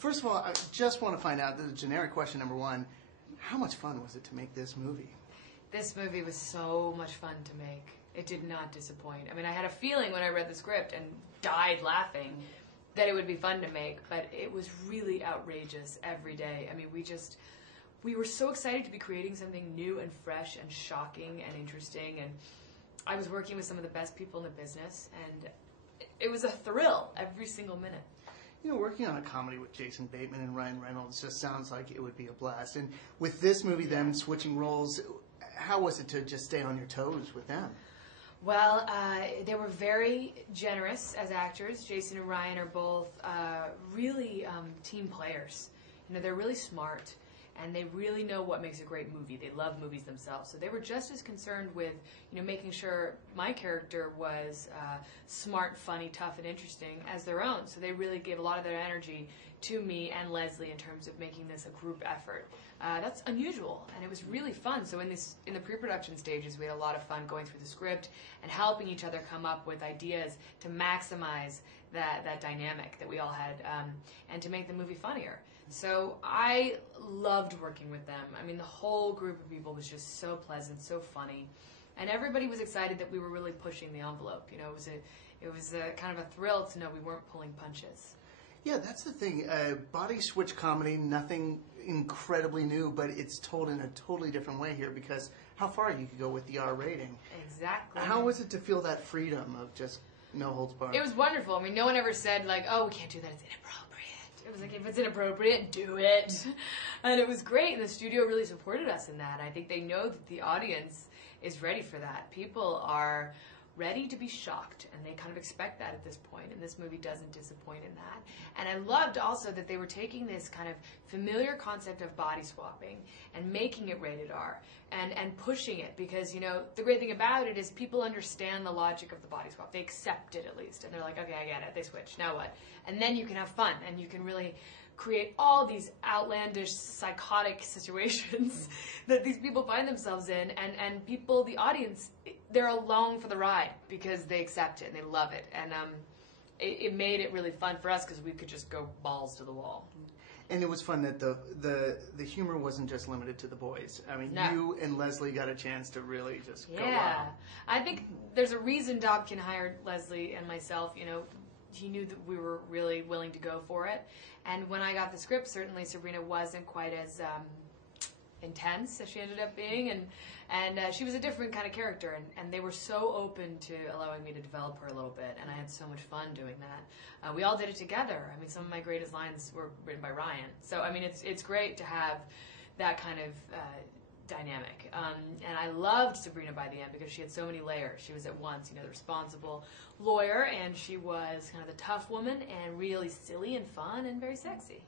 First of all, I just want to find out, the generic question number one, how much fun was it to make this movie? This movie was so much fun to make. It did not disappoint. I mean, I had a feeling when I read the script and died laughing that it would be fun to make, but it was really outrageous every day. I mean, we were so excited to be creating something new and fresh and shocking and interesting, and I was working with some of the best people in the business, and it was a thrill every single minute. You know, working on a comedy with Jason Bateman and Ryan Reynolds just sounds like it would be a blast. And with this movie, them switching roles, how was it to just stay on your toes with them? Well, they were very generous as actors. Jason and Ryan are both really team players. You know, they're really smart, and they really know what makes a great movie. They love movies themselves. So they were just as concerned with, you know, making sure my character was smart, funny, tough, and interesting as their own. So they really gave a lot of their energy to me and Leslie in terms of making this a group effort. That's unusual, and it was really fun. So in the pre-production stages, we had a lot of fun going through the script and helping each other come up with ideas to maximize that dynamic that we all had, and to make the movie funnier. So I loved working with them. I mean, the whole group of people was just so pleasant, so funny, and everybody was excited that we were really pushing the envelope. You know, it was a kind of a thrill to know we weren't pulling punches. Yeah, that's the thing. Body switch comedy, nothing incredibly new, but it's told in a totally different way here because how far you could go with the R rating. Exactly. How was it to feel that freedom of just no holds barred? It was wonderful. I mean, no one ever said, like, oh, we can't do that, it's inappropriate. It was like, if it's inappropriate, do it. And it was great, and the studio really supported us in that. I think they know that the audience is ready for that. People are ready to be shocked, and they kind of expect that at this point, and this movie doesn't disappoint in that. And I loved also that they were taking this kind of familiar concept of body swapping and making it rated R and pushing it, because, you know, the great thing about it is people understand the logic of the body swap. They accept it at least, and they're like, okay, I get it, they switch, now what? And then you can have fun, and you can really create all these outlandish, psychotic situations that these people find themselves in, and people, the audience, they're along for the ride because they accept it and they love it, and it made it really fun for us because we could just go balls to the wall. And it was fun that the humor wasn't just limited to the boys. I mean, No. you and Leslie got a chance to really just go Yeah, out. I think there's a reason Dobkin hired Leslie and myself. You know, he knew that we were really willing to go for it. And when I got the script, certainly Sabrina wasn't quite as intense as she ended up being, and she was a different kind of character, and they were so open to allowing me to develop her a little bit, and I had so much fun doing that. We all did it together. I mean, some of my greatest lines were written by Ryan. So, I mean, it's great to have that kind of dynamic. And I loved Sabrina by the end because she had so many layers. She was at once, you know, the responsible lawyer, and she was kind of the tough woman, and really silly and fun and very sexy.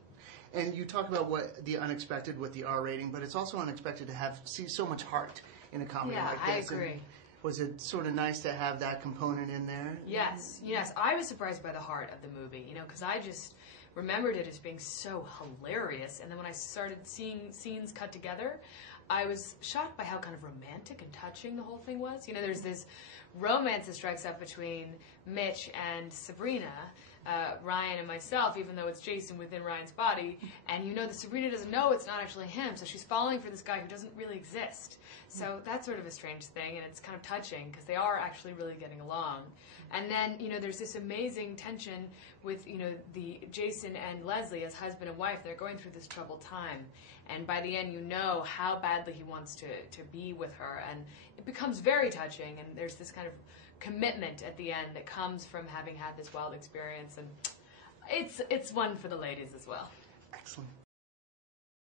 And you talk about what the unexpected with the R rating, but it's also unexpected to see so much heart in a comedy like this. Yeah, I agree. And was it sort of nice to have that component in there? Yes. I was surprised by the heart of the movie, you know, because I just remembered it as being so hilarious, and then when I started seeing scenes cut together, I was shocked by how kind of romantic and touching the whole thing was. You know, there's this romance that strikes up between Mitch and Sabrina, Ryan and myself, even though it's Jason within Ryan's body, and you know that Sabrina doesn't know it's not actually him, so she's falling for this guy who doesn't really exist. So that's sort of a strange thing, and it's kind of touching because they are actually really getting along. And then, you know, there's this amazing tension with, you know, the Jason and Leslie as husband and wife. They're going through this troubled time, and by the end you know how badly he wants to be with her, and it becomes very touching, and there's this kind of commitment at the end that comes from having had this wild experience, and it's one for the ladies as well. Excellent.